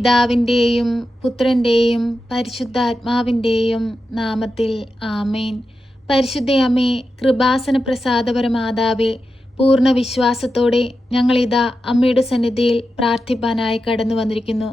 പിതാവിന്റെയും പുത്രന്റെയും പരിശുദ്ധാത്മാവിന്റെയും നാമത്തിൽ ആമേൻ. പരിശുദ്ധയമ്മേ കൃപാസന പ്രസാദപരമാതാവേ പൂർണ വിശ്വാസത്തോടെ ഞങ്ങളിതാ അമ്മയുടെ സന്നിധിയിൽ പ്രാർത്ഥിപ്പാനായി കടന്നു വന്നിരിക്കുന്നു.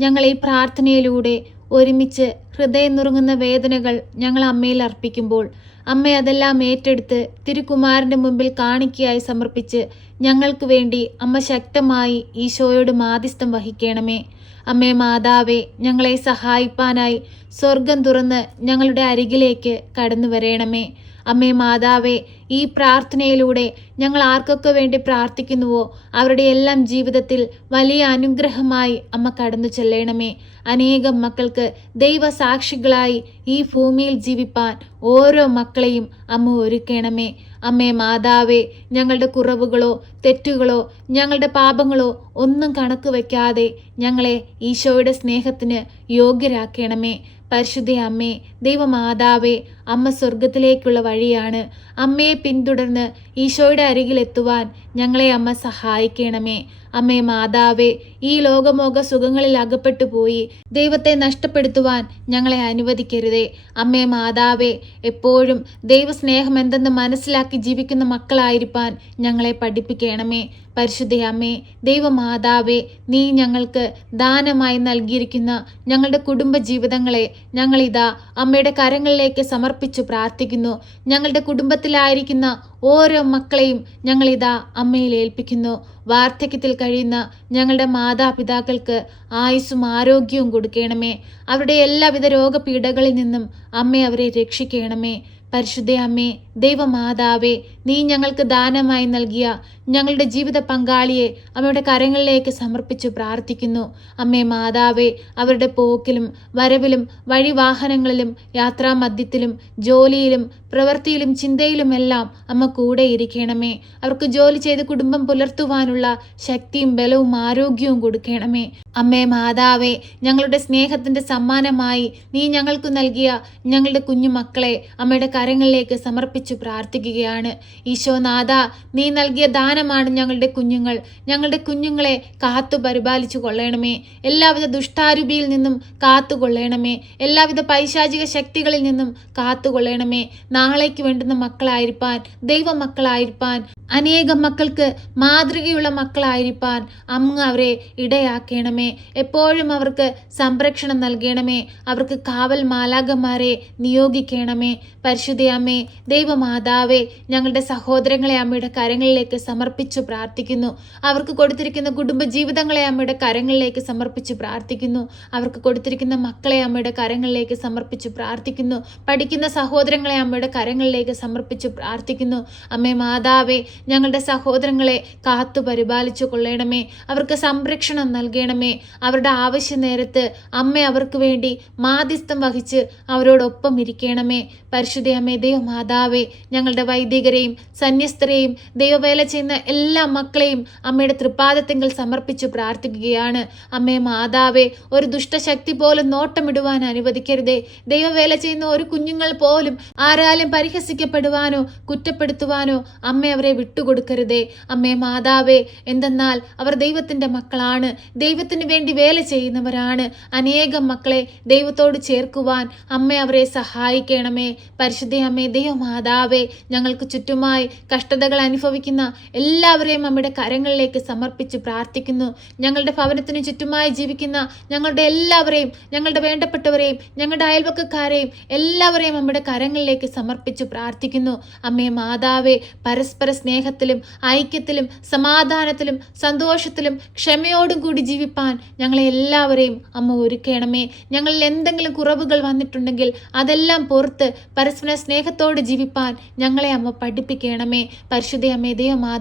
ഞങ്ങൾ ഈ പ്രാർത്ഥനയിലൂടെ ഒരുമിച്ച് ഹൃദയം നുറുങ്ങുന്ന വേദനകൾ ഞങ്ങൾ അമ്മയിൽ അർപ്പിക്കുമ്പോൾ അമ്മ അതെല്ലാം ഏറ്റെടുത്ത് തിരുക്കുമാരന്റെ മുമ്പിൽ കാണിക്കയായി സമർപ്പിച്ച് ഞങ്ങൾക്ക് വേണ്ടി അമ്മ ശക്തമായി ഈശോയോട് മാധ്യസ്ഥം വഹിക്കണമേ. അമ്മേ മാതാവേ ഞങ്ങളെ സഹായിപ്പാനായി സ്വർഗം തുറന്ന് ഞങ്ങളുടെ അരികിലേക്ക് കടന്നു വരേണമേ. അമ്മേ മാതാവേ ഈ പ്രാർത്ഥനയിലൂടെ ഞങ്ങൾ ആർക്കൊക്കെ വേണ്ടി പ്രാർത്ഥിക്കുന്നുവോ അവരുടെ എല്ലാം ജീവിതത്തിൽ വലിയ അനുഗ്രഹമായി അമ്മ കടന്നു ചെല്ലണമേ. അനേകം മക്കൾക്ക് ദൈവസാക്ഷികളായി ഈ ഭൂമിയിൽ ജീവിപ്പാൻ ഓരോ മക്കളെയും അമ്മ ഒരുക്കണമേ. അമ്മേ മാതാവേ ഞങ്ങളുടെ കുറവുകളോ തെറ്റുകളോ ഞങ്ങളുടെ പാപങ്ങളോ ഒന്നും കണക്ക് വയ്ക്കാതെ ഞങ്ങളെ ഈശോയുടെ സ്നേഹത്തിന് യോഗ്യരാക്കണമേ. പരിശുദ്ധ അമ്മേ ദൈവമാതാവേ അമ്മ സ്വർഗത്തിലേക്കുള്ള വഴിയാണ്. അമ്മയെ പിന്തുടർന്ന് ഈശോയുടെ അരികിലെത്തുവാൻ ഞങ്ങളെ അമ്മ സഹായിക്കണമേ. അമ്മേ മാതാവേ ഈ ലോകമോക സുഖങ്ങളിൽ അകപ്പെട്ടു പോയി ദൈവത്തെ നഷ്ടപ്പെടുത്തുവാൻ ഞങ്ങളെ അനുവദിക്കരുതേ. അമ്മേ മാതാവേ എപ്പോഴും ദൈവസ്നേഹം എന്തെന്ന് മനസ്സിലാക്കി ജീവിക്കുന്ന മക്കളായിരിക്കാൻ ഞങ്ങളെ പഠിപ്പിക്കണമേ. പരിശുദ്ധ അമ്മേ ദൈവമാതാവേ നീ ഞങ്ങൾക്ക് ദാനമായി നൽകിയിരിക്കുന്ന ഞങ്ങളുടെ കുടുംബ ജീവിതങ്ങളെ ഞങ്ങളിതാ അമ്മയുടെ കരങ്ങളിലേക്ക് സമർപ്പിച്ചു പ്രാർത്ഥിക്കുന്നു. ഞങ്ങളുടെ കുടുംബത്തിലായിരിക്കുന്ന ഓരോ മക്കളെയും ഞങ്ങളിതാ അമ്മയിൽ ഏൽപ്പിക്കുന്നു. വാർദ്ധക്യത്തിൽ കഴിയുന്ന ഞങ്ങളുടെ മാതാപിതാക്കൾക്ക് ആയുസ്സും ആരോഗ്യവും കൊടുക്കണമേ. അവരുടെ എല്ലാവിധ രോഗപീഠകളിൽ നിന്നും അമ്മ അവരെ രക്ഷിക്കണമേ. പരിശുദ്ധ അമ്മേ ദൈവമാതാവേ നീ ഞങ്ങൾക്ക് ദാനമായി നൽകിയ ഞങ്ങളുടെ ജീവിത പങ്കാളിയെ അമ്മയുടെ കരങ്ങളിലേക്ക് സമർപ്പിച്ച് പ്രാർത്ഥിക്കുന്നു. അമ്മേ മാതാവേ അവരുടെ പോക്കിലും വരവിലും വഴിവാഹനങ്ങളിലും യാത്രാമദ്യത്തിലും ജോലിയിലും പ്രവൃത്തിയിലും ചിന്തയിലുമെല്ലാം അമ്മ കൂടെ ഇരിക്കണമേ. അവർക്ക് ജോലി ചെയ്ത് കുടുംബം പുലർത്തുവാനുള്ള ശക്തിയും ബലവും ആരോഗ്യവും കൊടുക്കണമേ. അമ്മേ മാതാവേ ഞങ്ങളുടെ സ്നേഹത്തിന്റെ സമ്മാനമായി നീ ഞങ്ങൾക്ക് നൽകിയ ഞങ്ങളുടെ കുഞ്ഞുമക്കളെ അമ്മയുടെ കരങ്ങളിലേക്ക് സമർപ്പിച്ചു പ്രാർത്ഥിക്കുകയാണ്. ഈശോനാഥ നീ നൽകിയ ദാനമാണ് ഞങ്ങളുടെ കുഞ്ഞുങ്ങൾ. ഞങ്ങളുടെ കുഞ്ഞുങ്ങളെ കാത്തു പരിപാലിച്ചു കൊള്ളണമേ. എല്ലാവിധ ദുഷ്ടാരൂപിയിൽ നിന്നും കാത്തു കൊള്ളണമേ. എല്ലാവിധ പൈശാചിക ശക്തികളിൽ നിന്നും കാത്തു കൊള്ളണമേ. നാളേക്ക് വേണ്ടുന്ന മക്കളായിരിക്കാൻ ദൈവ മക്കളായിരിക്കാൻ അനേകം മക്കൾക്ക് മാതൃകയുള്ള മക്കളായിരിക്കാൻ അമ്മ അവരെ ഇടയാക്കണമേ. എപ്പോഴും അവർക്ക് സംരക്ഷണം നൽകണമേ. അവർക്ക് കാവൽ മാലാകന്മാരെ നിയോഗിക്കണമേ. പരിശുദ്ധയമ്മേ ദൈവമാതാവേ ഞങ്ങളുടെ സഹോദരങ്ങളെ അമ്മയുടെ കരങ്ങളിലേക്ക് സമർപ്പിച്ചു പ്രാർത്ഥിക്കുന്നു. അവർക്ക് കൊടുത്തിരിക്കുന്ന കുടുംബജീവിതങ്ങളെ അമ്മയുടെ കരങ്ങളിലേക്ക് സമർപ്പിച്ചു പ്രാർത്ഥിക്കുന്നു. അവർക്ക് കൊടുത്തിരിക്കുന്ന മക്കളെ അമ്മയുടെ കരങ്ങളിലേക്ക് സമർപ്പിച്ചു പ്രാർത്ഥിക്കുന്നു. പഠിക്കുന്ന സഹോദരങ്ങളെ അമ്മയുടെ കരങ്ങളിലേക്ക് സമർപ്പിച്ചു പ്രാർത്ഥിക്കുന്നു. അമ്മേ മാതാവേ ഞങ്ങളുടെ സഹോദരങ്ങളെ കാത്തു പരിപാലിച്ചു കൊള്ളണമേ. അവർക്ക് സംരക്ഷണം നൽകണമേ. അവരുടെ ആവശ്യ നേരത്ത് അമ്മ അവർക്ക് വേണ്ടി മാധ്യസ്ഥം വഹിച്ച് അവരോടൊപ്പം ഇരിക്കണമേ. പരിശുദ്ധ അമ്മേ ദൈവമാതാവേ ഞങ്ങളുടെ വൈദികരെയും സന്യസ്തരെയും ദൈവവേല ചെയ്യുന്ന എല്ലാ മക്കളെയും അമ്മയുടെ തൃപ്പാദത്തെങ്കിൽ സമർപ്പിച്ചു പ്രാർത്ഥിക്കുകയാണ്. അമ്മേ മാതാവേ ഒരു ദുഷ്ടശക്തി പോലും നോട്ടമിടുവാൻ അനുവദിക്കരുതേ. ദൈവവേല ചെയ്യുന്ന ഒരു കുഞ്ഞുങ്ങൾ പോലും ആരാലും പരിഹസിക്കപ്പെടുവാനോ കുറ്റപ്പെടുത്തുവാനോ അമ്മ അവരെ വിട്ടുകൊടുക്കരുതേ. അമ്മേ മാതാവേ എന്തെന്നാൽ അവർ ദൈവത്തിന്റെ മക്കളാണ്. ദൈവത്തിന് വേണ്ടി വേല ചെയ്യുന്നവരാണ്. അനേകം മക്കളെ ദൈവത്തോട് ചേർക്കുവാൻ അമ്മ അവരെ സഹായിക്കണമേ. പരിശുദ്ധ അമ്മേ ദൈവമാതാവേ ഞങ്ങൾക്ക് ചുറ്റുമായി കഷ്ടതകൾ അനുഭവിക്കുന്ന എല്ലാവരെയും അമ്മയുടെ കരങ്ങളിലേക്ക് സമർപ്പിച്ച് പ്രാർത്ഥിക്കുന്നു. ഞങ്ങളുടെ ഭവനത്തിന് ചുറ്റുമായി ജീവിക്കുന്ന ഞങ്ങളുടെ എല്ലാവരെയും ഞങ്ങളുടെ വേണ്ടപ്പെട്ടവരെയും ഞങ്ങളുടെ അയൽവക്കക്കാരെയും എല്ലാവരെയും അമ്മയുടെ കരങ്ങളിലേക്ക് സമർപ്പിച്ച് പ്രാർത്ഥിക്കുന്നു. അമ്മേ മാതാവേ പരസ്പര സ്നേഹത്തിലും ഐക്യത്തിലും സമാധാനത്തിലും സന്തോഷത്തിലും ക്ഷമയോടും കൂടി ജീവിപ്പാൻ ഞങ്ങളെ എല്ലാവരെയും അമ്മ ഒരുക്കണമേ. ഞങ്ങളിൽ എന്തെങ്കിലും കുറവുകൾ വന്നിട്ടുണ്ടെങ്കിൽ അതെല്ലാം പുറത്ത് പരസ്പര സ്നേഹത്തോട് ജീവിപ്പാൻ ഞങ്ങളെ അമ്മ പഠിപ്പിക്കണമേ. പരിശുദ്ധ അമ്മേ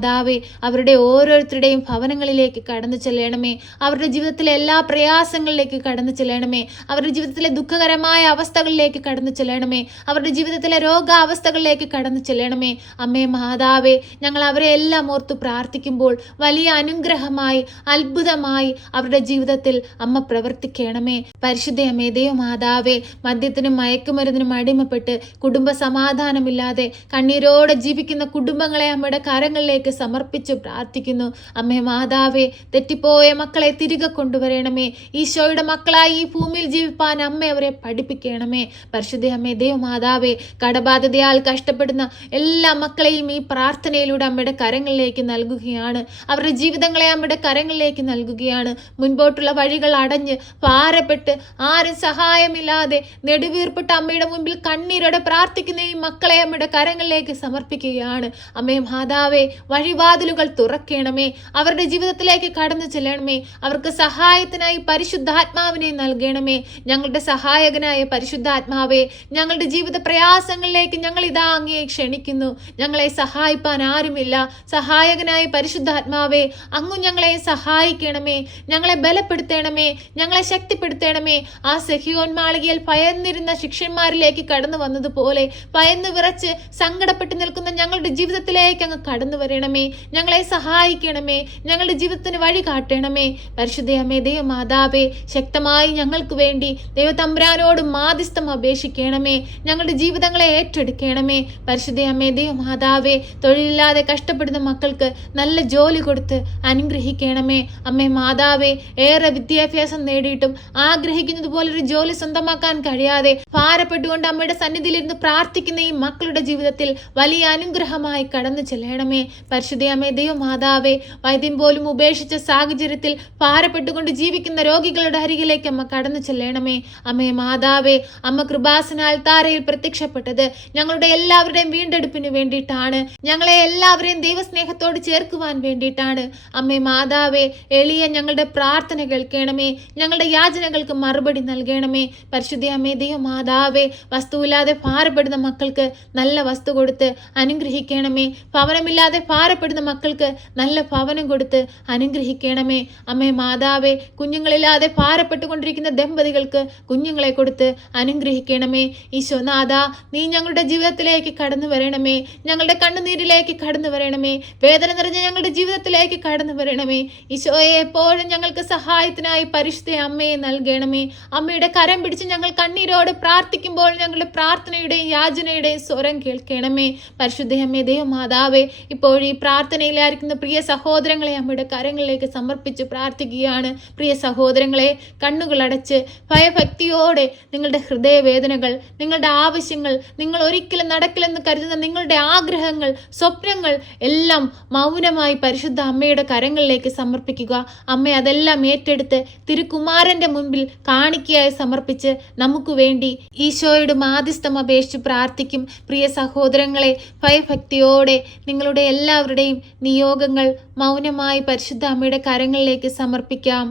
ദൈവമാതാവേ അവരുടെ ഓരോരുത്തരുടെയും ഭവനങ്ങളിലേക്ക് കടന്നു ചെല്ലണമേ. അവരുടെ ജീവിതത്തിലെ എല്ലാ പ്രയാസങ്ങളിലേക്ക് കടന്നു ചെല്ലണമേ. അവരുടെ ജീവിതത്തിലെ ദുഃഖകരമായ അവസ്ഥകളിലേക്ക് കടന്നു ചെല്ലണമേ. അവരുടെ ജീവിതത്തിലെ രോഗാവസ്ഥകളിലേക്ക് കടന്നു ചെല്ലണമേ. അമ്മേ മാതാവേ ഞങ്ങൾ അവരെ എല്ലാം ഓർത്തു പ്രാർത്ഥിക്കുമ്പോൾ വലിയ അനുഗ്രഹമായി അത്ഭുതമായി അവരുടെ ജീവിതത്തിൽ അമ്മ പ്രവർത്തിക്കണമേ. പരിശുദ്ധ അമ്മേ ദൈവമാതാവേ മദ്യത്തിനും മയക്കുമരുന്നിനും അടിമപ്പെട്ട് കുടുംബ സമാധാനമില്ലാതെ കണ്ണീരോടെ ജീവിക്കുന്ന കുടുംബങ്ങളെ അമ്മയുടെ കരങ്ങളിലേക്ക് സമർപ്പിച്ച് പ്രാർത്ഥിക്കുന്നു. അമ്മേ മാതാവേ തെറ്റിപ്പോയ മക്കളെ തിരികെ കൊണ്ടുവരണമേ. ഈശോയുടെ മക്കളായി ഈ ഭൂമിയിൽ ജീവിപ്പാൻ അമ്മ അവരെ പഠിപ്പിക്കണമേ. പരിശുദ്ധ അമ്മേ ദൈവമാതാവേ കടബാധിതയാൽ കഷ്ടപ്പെടുന്ന എല്ലാ മക്കളെയും ഈ പ്രാർത്ഥനയിലൂടെ അമ്മയുടെ കരങ്ങളിലേക്ക് നൽകുകയാണ്. അവരുടെ ജീവിതങ്ങളെ അമ്മയുടെ കരങ്ങളിലേക്ക് നൽകുകയാണ്. മുൻപോട്ടുള്ള വഴികൾ അടഞ്ഞ് ഭാരപ്പെട്ട് ആരും സഹായമില്ലാതെ നെടുവീർപ്പിട്ട് അമ്മയുടെ മുമ്പിൽ കണ്ണീരോടെ പ്രാർത്ഥിക്കുന്ന ഈ മക്കളെ അമ്മയുടെ കരങ്ങളിലേക്ക് സമർപ്പിക്കുകയാണ്. അമ്മേ മാതാവേ വഴിവാതിലുകൾ തുറക്കണമേ. അവരുടെ ജീവിതത്തിലേക്ക് കടന്നു ചെല്ലണമേ. അവർക്ക് സഹായത്തിനായി പരിശുദ്ധാത്മാവിനെ നൽകണമേ. ഞങ്ങളുടെ സഹായകനായ പരിശുദ്ധാത്മാവെ ഞങ്ങളുടെ ജീവിത പ്രയാസങ്ങളിലേക്ക് ഞങ്ങൾ ഇതാ അങ്ങയെ ക്ഷണിക്കുന്നു. ഞങ്ങളെ സഹായിപ്പാൻ ആരുമില്ല. സഹായകനായ പരിശുദ്ധാത്മാവെ അങ്ങു ഞങ്ങളെ സഹായിക്കണമേ. ഞങ്ങളെ ബലപ്പെടുത്തണമേ. ഞങ്ങളെ ശക്തിപ്പെടുത്തണമേ. ആ സഹിയോൻ മാളികയിൽ ഭയന്നിരുന്ന ശിഷ്യന്മാരിലേക്ക് കടന്നു വന്നതുപോലെ ഭയന്ന് വിറച്ച് സങ്കടപ്പെട്ട് നിൽക്കുന്ന ഞങ്ങളുടെ ജീവിതത്തിലേക്ക് അങ്ങ് കടന്നു വരണമേ. ഞങ്ങളെ സഹായിക്കണമേ. ഞങ്ങളുടെ ജീവിതത്തിന് വഴി കാട്ടണമേ. പരിശുദ്ധയമ്മേ ദൈവമാതാവേ ശക്തമായി ഞങ്ങൾക്ക് വേണ്ടി ദൈവതമ്പുരാനോട് മാധ്യസ്ഥം അപേക്ഷിക്കണമേ. ഞങ്ങളുടെ ജീവിതങ്ങളെ ഏറ്റെടുക്കണമേ. പരിശുദ്ധയമ്മേ ദൈവമാതാവേ തൊഴിലില്ലാതെ കഷ്ടപ്പെടുന്ന മക്കൾക്ക് നല്ല ജോലി കൊടുത്ത് അനുഗ്രഹിക്കണമേ. അമ്മേ മാതാവേ ഏറെ വിദ്യാഭ്യാസം നേടിയിട്ടും ആഗ്രഹിക്കുന്നത് പോലൊരു ജോലി സ്വന്തമാക്കാൻ കഴിയാതെ ഭാരപ്പെട്ടുകൊണ്ട് അമ്മയുടെ സന്നിധിയിലിരുന്ന് പ്രാർത്ഥിക്കുന്ന ഈ മക്കളുടെ ജീവിതത്തിൽ വലിയ അനുഗ്രഹമായി കടന്നു ചെല്ലണമേ. പരിശുദ്ധയമ്മേ ദൈവമാതാവേ വൈദ്യം പോലും ഉപേക്ഷിച്ച സാഹചര്യത്തിൽ ഭാരപ്പെട്ടുകൊണ്ട് ജീവിക്കുന്ന രോഗികളുടെ അരികിലേക്ക് അമ്മ കടന്നു ചെല്ലണമേ. അമ്മേ മാതാവേ അമ്മ കൃപാസനാൽ താരയിൽ പ്രത്യക്ഷപ്പെട്ടത് ഞങ്ങളുടെ എല്ലാവരുടെയും വീണ്ടെടുപ്പിന് വേണ്ടിയിട്ടാണ്. ഞങ്ങളെ എല്ലാവരെയും ദൈവസ്നേഹത്തോട് ചേർക്കുവാൻ വേണ്ടിയിട്ടാണ്. അമ്മേ മാതാവേ എളിയ ഞങ്ങളുടെ പ്രാർത്ഥന കേൾക്കണമേ. ഞങ്ങളുടെ യാചനകൾക്ക് മറുപടി നൽകണമേ. പരിശുദ്ധ അമ്മേ ദൈവ മാതാവേ വസ്തുവില്ലാതെ ഭാരപ്പെടുന്ന മക്കൾക്ക് നല്ല വസ്തു കൊടുത്ത് അനുഗ്രഹിക്കണമേ. ഭവനമില്ലാതെ ഭാരപ്പെടുന്ന മക്കൾക്ക് നല്ല ഭവനം കൊടുത്ത് അനുഗ്രഹിക്കണമേ. അമ്മേ മാതാവേ കുഞ്ഞുങ്ങളില്ലാതെ ഭാരപ്പെട്ടുകൊണ്ടിരിക്കുന്ന ദമ്പതികൾക്ക് കുഞ്ഞുങ്ങളെ കൊടുത്ത് അനുഗ്രഹിക്കണമേ. ഈശോനാഥ നീ ഞങ്ങളുടെ ജീവിതത്തിലേക്ക് കടന്നു വരണമേ. ഞങ്ങളുടെ കണ്ണുനീരിലേക്ക് കടന്നു വരണമേ. വേദന നിറഞ്ഞ ഞങ്ങളുടെ ജീവിതത്തിലേക്ക് കടന്നു വരണമേ. ഈശോയെ എപ്പോഴും ഞങ്ങൾക്ക് സഹായത്തിനായി പരിശുദ്ധ അമ്മയെ നൽകണമേ. അമ്മയുടെ കരം പിടിച്ച് ഞങ്ങൾ കണ്ണീരോട് പ്രാർത്ഥിക്കുമ്പോൾ ഞങ്ങളുടെ പ്രാർത്ഥനയുടെയും യാചനയുടെയും സ്വരം കേൾക്കണമേ. പരിശുദ്ധ അമ്മേ ദൈവമാതാവേ ഇപ്പോൾ ഈ പ്രാർത്ഥനയിലായിരിക്കുന്ന പ്രിയ സഹോദരങ്ങളെ അമ്മയുടെ കരങ്ങളിലേക്ക് സമർപ്പിച്ച് പ്രാർത്ഥിക്കുകയാണ്. പ്രിയ സഹോദരങ്ങളെ കണ്ണുകളടച്ച് ഭയഭക്തിയോടെ നിങ്ങളുടെ ഹൃദയവേദനകൾ നിങ്ങളുടെ ആവശ്യങ്ങൾ നിങ്ങൾ ഒരിക്കലും നടക്കില്ലെന്ന് കരുതുന്ന നിങ്ങളുടെ ആഗ്രഹങ്ങൾ സ്വപ്നങ്ങൾ എല്ലാം മൗനമായി പരിശുദ്ധ അമ്മയുടെ കരങ്ങളിലേക്ക് സമർപ്പിക്കുക. അമ്മ അതെല്ലാം ഏറ്റെടുത്ത് തിരുക്കുമാരന്റെ മുൻപിൽ കാണിക്കയായി സമർപ്പിച്ച് നമുക്ക് വേണ്ടി ഈശോയുടെ മാധ്യസ്ഥം അപേക്ഷിച്ച് പ്രാർത്ഥിക്കും. പ്രിയ സഹോദരങ്ങളെ ഭയഭക്തിയോടെ നിങ്ങളുടെ എല്ലാവരുടെയും നിയോഗങ്ങൾ മൗനമായി പരിശുദ്ധ അമ്മയുടെ കരങ്ങളിലേക്ക് സമർപ്പിക്കാം.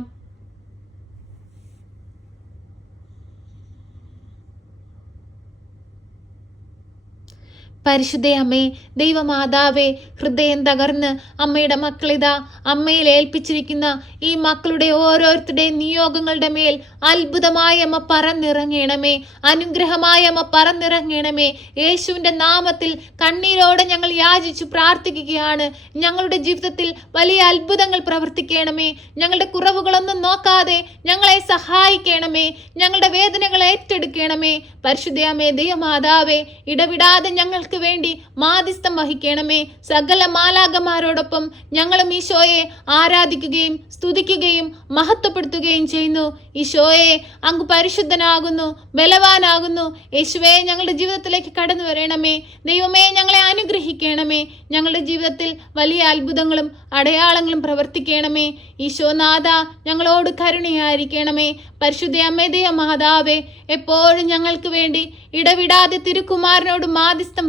പരിശുദ്ധ അമ്മേ ദൈവമാതാവേ ഹൃദയം തകർന്ന് അമ്മയുടെ മക്കളിതാ അമ്മയിൽ ഏൽപ്പിച്ചിരിക്കുന്ന ഈ മക്കളുടെ ഓരോരുത്തരുടെയും നിയോഗങ്ങളുടെ മേൽ അത്ഭുതമായ അമ്മ പറന്നിറങ്ങണമേ അനുഗ്രഹമായ അമ്മ പറന്നിറങ്ങണമേ. യേശുവിന്റെ നാമത്തിൽ കണ്ണീരോടെ ഞങ്ങൾ യാചിച്ചു പ്രാർത്ഥിക്കുകയാണ്. ഞങ്ങളുടെ ജീവിതത്തിൽ വലിയ അത്ഭുതങ്ങൾ പ്രവർത്തിക്കണമേ. ഞങ്ങളുടെ കുറവുകളൊന്നും നോക്കാതെ ഞങ്ങളെ സഹായിക്കണമേ. ഞങ്ങളുടെ വേദനകൾ ഏറ്റെടുക്കണമേ. പരിശുദ്ധയാമേ ദൈവമാതാവേ ഇടവിടാതെ ഞങ്ങൾക്ക് വേണ്ടി മാധ്യസ്ഥം വഹിക്കണമേ. സകല മാലാകമാരോടൊപ്പം ഞങ്ങളും ഈശോയെ ആരാധിക്കുകയും സ്തുതിക്കുകയും മഹത്വപ്പെടുത്തുകയും ചെയ്യുന്നു. ഈശോയെ അങ്ങ് പരിശുദ്ധനാകുന്നു ബലവാനാകുന്നു. യേശുവേ ഞങ്ങളുടെ ജീവിതത്തിലേക്ക് കടന്നു വരണമേ. ദൈവമേ ഞങ്ങളെ അനുഗ്രഹിക്കണമേ. ഞങ്ങളുടെ ജീവിതത്തിൽ വലിയ അത്ഭുതങ്ങളും അടയാളങ്ങളും പ്രവർത്തിക്കണമേ. ഈശോനാഥ ഞങ്ങളോട് കരുണയായിരിക്കണമേ. പരിശുദ്ധ അമ്മേദയ മാതാവേ എപ്പോഴും ഞങ്ങൾക്ക് വേണ്ടി ഇടവിടാതെ തിരുക്കുമാരനോട് മാധ്യസ്ഥം